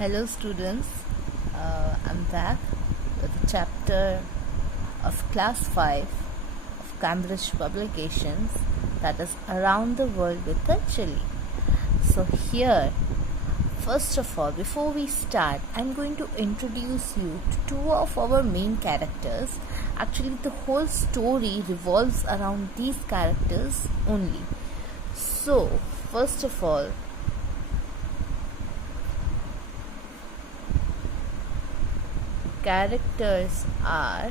Hello students, I'm back with a chapter of class 5 of Cambridge publications, that is Around the World with the Chilli. So here, first of all, before we start, I'm going to introduce you to two of our main characters. Actually, the whole story revolves around these characters only. So, first of all, characters are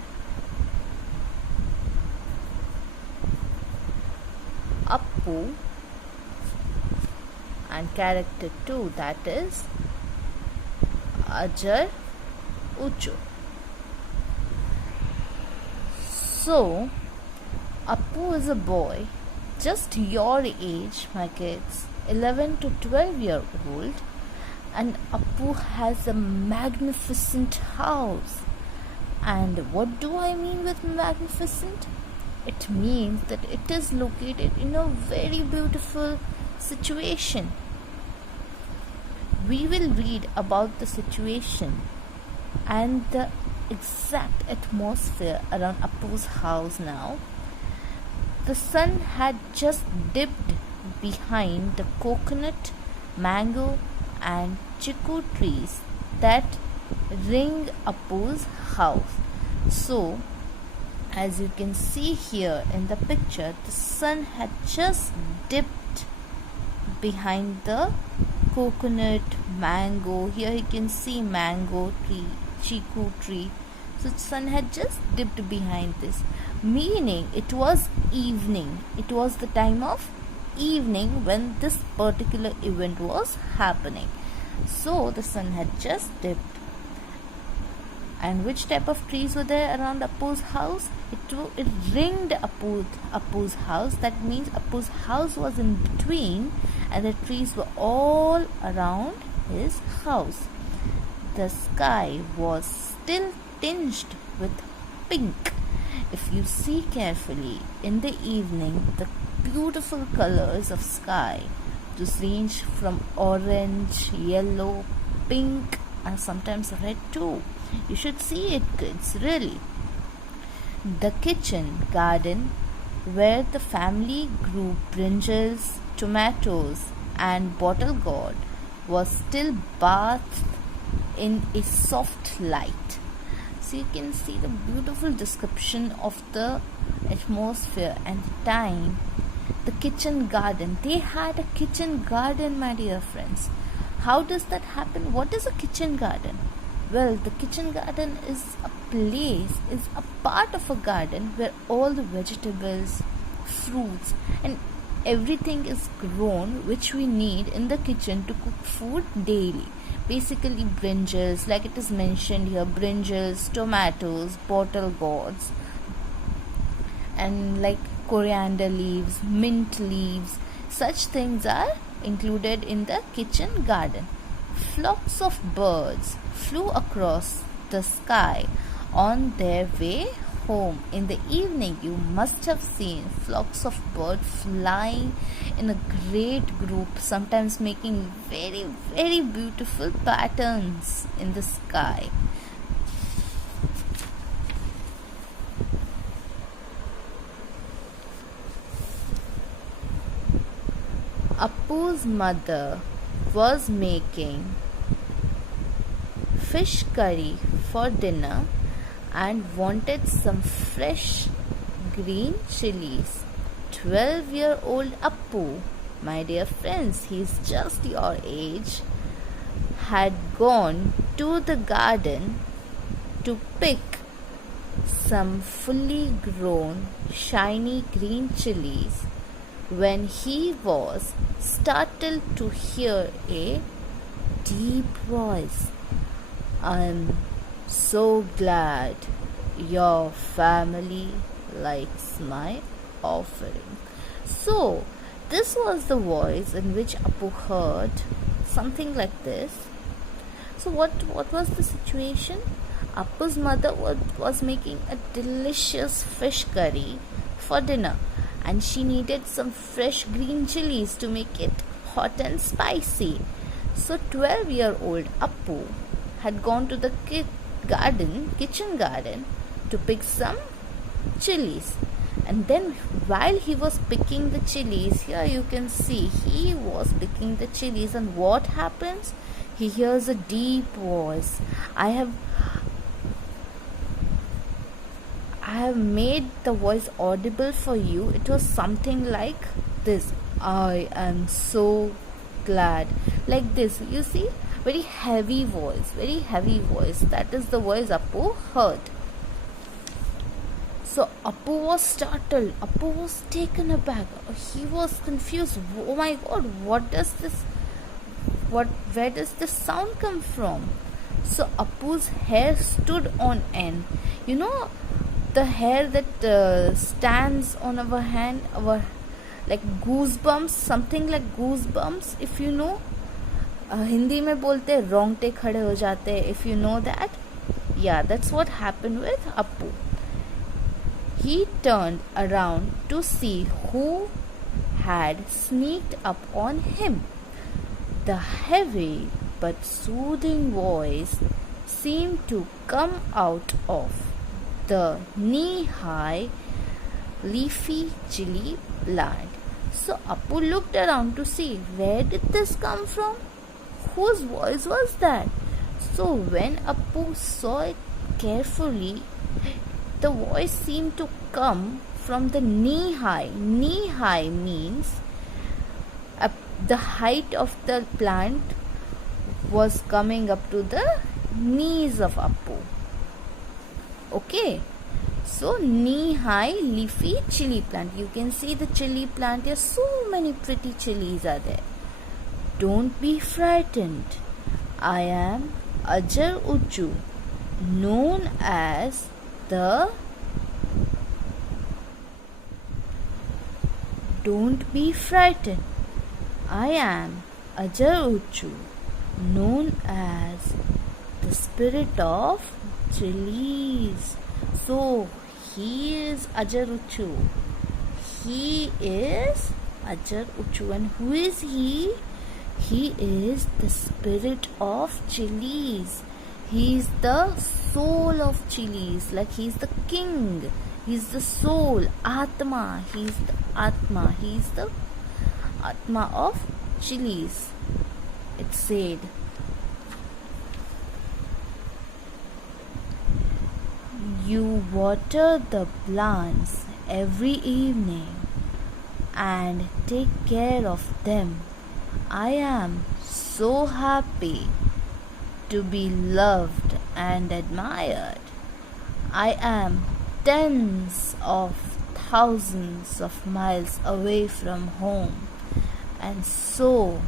Appu and character 2, that is Ajar Ucho. So, Appu is a boy just your age, my kids, 11 to 12 year old, and Appu has a magnificent house. And what do I mean with magnificent? It means that it is located in a very beautiful situation. We will read about the situation and the exact atmosphere around Appu's house now. The sun had just dipped behind the coconut, mango and chiku trees that ring Appu's house. So, as you can see here in the picture, the sun had just dipped behind the coconut, mango. Here you can see mango tree, chiku tree. So the sun had just dipped behind this, meaning it was evening. It was the time of evening when this particular event was happening. So the sun had just dipped. And which type of trees were there around Appu's house? It ringed Appu's house. That means Appu's house was in between and the trees were all around his house. The sky was still tinged with pink. If you see carefully in the evening, the beautiful colors of sky just range from orange, yellow, pink and sometimes red too. You should see it, kids, really. The kitchen garden where the family grew brinjals, tomatoes and bottle gourd was still bathed in a soft light. So you can see the beautiful description of the atmosphere and the time. The kitchen garden. They had a kitchen garden, my dear friends. How does that happen? What is a kitchen garden? Well, the kitchen garden is a place, is a part of a garden where all the vegetables, fruits and everything is grown which we need in the kitchen to cook food daily. Basically brinjals, like it is mentioned here, brinjals, tomatoes, bottle gourds and like coriander leaves, mint leaves, such things are included in the kitchen garden. Flocks of birds flew across the sky on their way home. In the evening, you must have seen flocks of birds flying in a great group, sometimes making very, very beautiful patterns in the sky. Appu's mother was making fish curry for dinner and wanted some fresh green chilies. 12-year-old Appu, my dear friends, he's just your age, had gone to the garden to pick some fully grown shiny green chilies when he was startled to hear a deep voice. I'm so glad your family likes my offering. So, this was the voice in which Appu heard something like this. So, what was the situation? Appu's mother was making a delicious fish curry for dinner and she needed some fresh green chilies to make it hot and spicy. So 12-year-old Appu had gone to the kitchen garden to pick some chilies. And then while he was picking the chilies, here you can see he was picking the chilies, and what happens? He hears a deep voice. I have made the voice audible for you. It was something like this. I am so glad. Like this. You see? Very heavy voice. Very heavy voice. That is the voice Appu heard. So Appu was startled. Appu was taken aback. He was confused. Oh my God, what does this? Where does this sound come from? So Appu's hair stood on end. You know the hair that stands on our hand, like goosebumps, something like goosebumps. If you know, Hindi में बोलते हैं रोंगटे खड़े हो जाते हैं. If you know that, yeah, that's what happened with Appu. He turned around to see who had sneaked up on him. The heavy but soothing voice seemed to come out of the knee-high leafy chili plant. So Appu looked around to see where did this come from? Whose voice was that? So when Appu saw it carefully, the voice seemed to come from the knee-high. Knee-high means the height of the plant was coming up to the knees of Appu. Okay, so knee-high leafy chili plant. You can see the chili plant here. So many pretty chilies are there. Don't be frightened. I am Ajar Uchu, known as the... Don't be frightened. I am Ajar Uchu, known as the spirit of chilies. So he is Ajar Uchu. He is Ajar Uchu. And who is he? He is the spirit of chilies. He is the soul of chilies. Like he is the king. He is the soul. Atma. He is the Atma. He is the Atma of chilies. It said. You water the plants every evening and take care of them. I am so happy to be loved and admired. I am tens of thousands of miles away from home, and so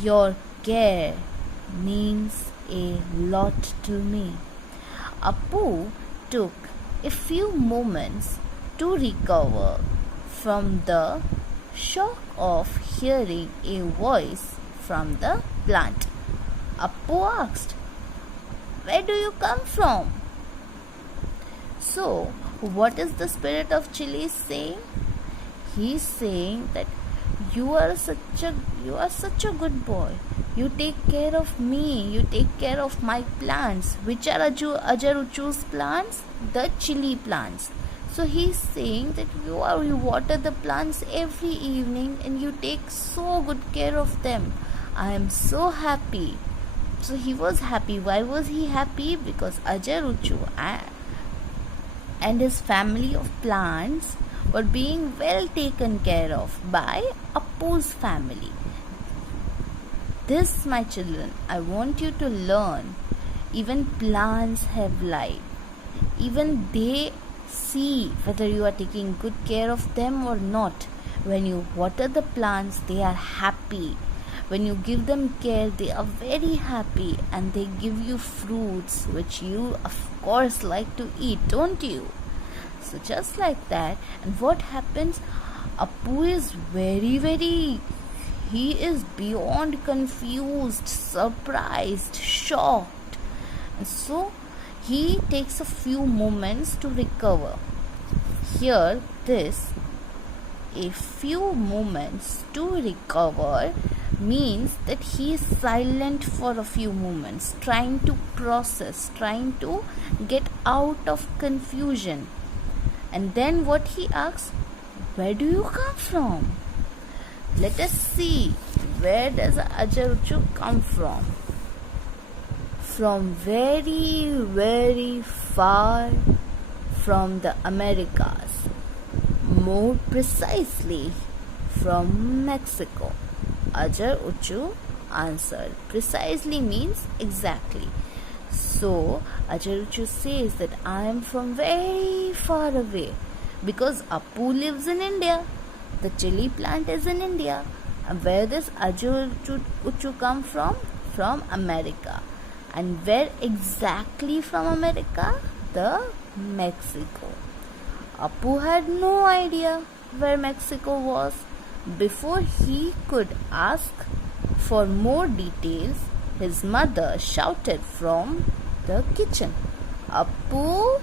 your care means a lot to me. Appu took a few moments to recover from the shock of hearing a voice from the plant. Appu asked, "Where do you come from?" So, what is the spirit of chili saying? He's saying that you are such a good boy. You take care of me. You take care of my plants. Which are Ajar Uchu's plants? The chili plants. So he's saying that you water the plants every evening and you take so good care of them. I am so happy. So he was happy. Why was he happy? Because Ajar Uchu and his family of plants were being well taken care of by Appu's family. This, my children, I want you to learn. Even plants have life. Even they see whether you are taking good care of them or not. When you water the plants, they are happy. When you give them care, they are very happy, and they give you fruits which you of course like to eat, don't you? So just like that. And what happens? Appu is he is beyond confused, surprised, shocked. And so he takes a few moments to recover. Here, a few moments to recover means that he is silent for a few moments, trying to process, trying to get out of confusion. And then what he asks, where do you come from? Let us see, where does Ajaruchu come from? From very, very far from the Americas. More precisely, from Mexico. Ajaruchu answered. Precisely means exactly. So Ajaruchu says that I am from very far away because Appu lives in India. The chili plant is in India. And where does Ajaruchu come from? From America. And where exactly from America? The Mexico. Appu had no idea where Mexico was. Before he could ask for more details, his mother shouted from the kitchen, Appu,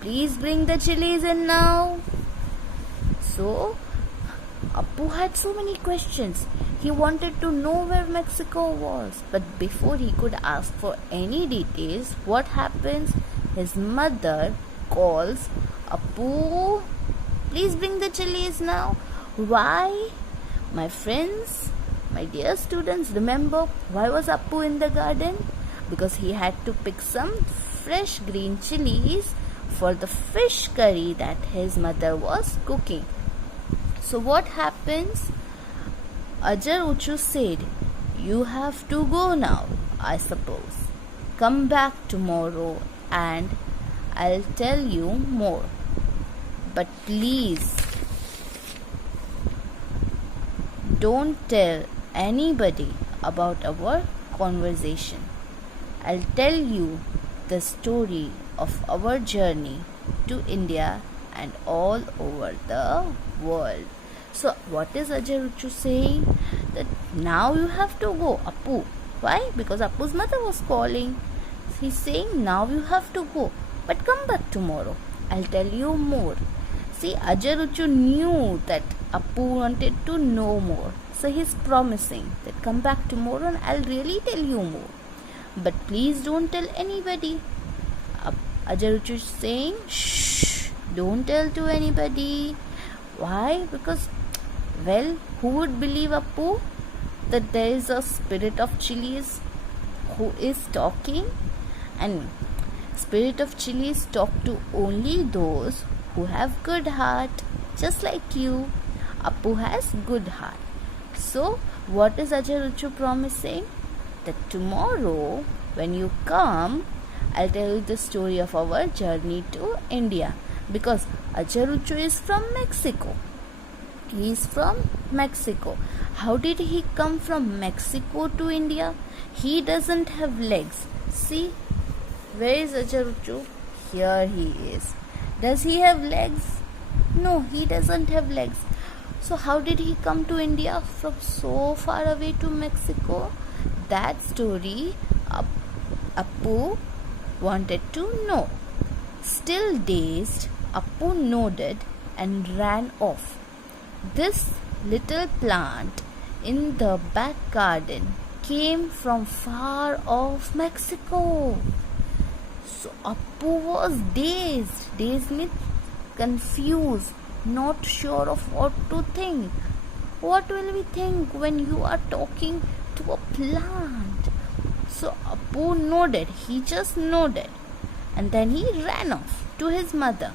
please bring the chilies in now. So, Appu had so many questions. He wanted to know where Mexico was. But before he could ask for any details, what happens? His mother calls, Appu, please bring the chilies now. Why? My friends, my dear students, remember why was Appu in the garden? Because he had to pick some fresh green chilies for the fish curry that his mother was cooking. So what happens? Ajaruchu said, you have to go now, I suppose. Come back tomorrow and I'll tell you more. But please, don't tell anybody about our conversation. I'll tell you the story of our journey to India and all over the world. So what is Ajaruchu saying? That now you have to go, Appu. Why? Because Appu's mother was calling. He's saying now you have to go, but come back tomorrow. I'll tell you more. See, Ajaruchu knew that Appu wanted to know more. So he's promising that come back tomorrow and I'll really tell you more. But please don't tell anybody. Ajaruchu is saying, shh, don't tell to anybody. Why? Because, well, who would believe Appu that there is a spirit of chilies who is talking? And spirit of chilies talk to only those who have good heart, just like you. Appu has good heart. So, what is Ajaruchu promising? That tomorrow, when you come, I'll tell you the story of our journey to India. Because Ajaruchu is from Mexico. He is from Mexico. How did he come from Mexico to India? He doesn't have legs. See, where is Ajaruchu? Here he is. Does he have legs? No, he doesn't have legs. So how did he come to India from so far away to Mexico? That story Appu wanted to know. Still dazed, Appu nodded and ran off. This little plant in the back garden came from far off Mexico. So Appu was dazed. Dazed means confused, not sure of what to think. What will we think when you are talking to a plant? So Appu nodded. He just nodded. And then he ran off to his mother.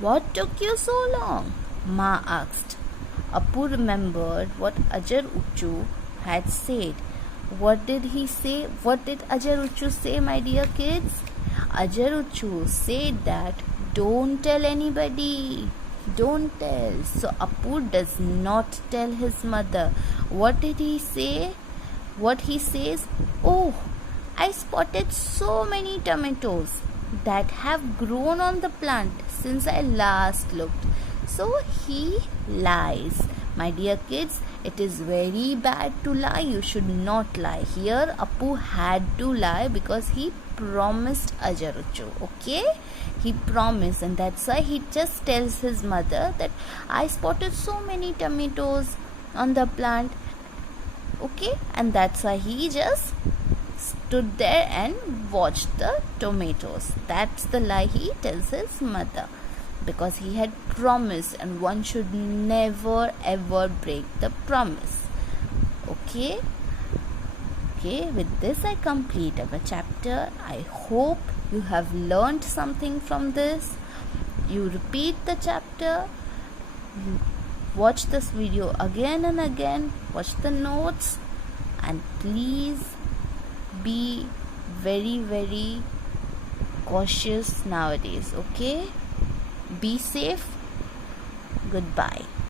What took you so long? Ma asked. Appu remembered what Ajaruchu had said. What did he say? What did Ajaruchu say, my dear kids? Ajaruchu said that don't tell anybody. Don't tell. So Appu does not tell his mother. What did he say? What he says? Oh, I spotted so many tomatoes that have grown on the plant since I last looked. So he lies. My dear kids, it is very bad to lie. You should not lie. Here Appu had to lie because he promised Ajaruchu. Okay? He promised, and that's why he just tells his mother that I spotted so many tomatoes on the plant. Okay, and that's why he just stood there and watched the tomatoes. That's the lie he tells his mother, because he had promised, and one should never ever break the promise. Okay, with this I complete our chapter. I hope you have learned something from this. You repeat the chapter, you watch this video again and again, watch the notes, and please be very, very cautious nowadays. Okay, be safe. Goodbye.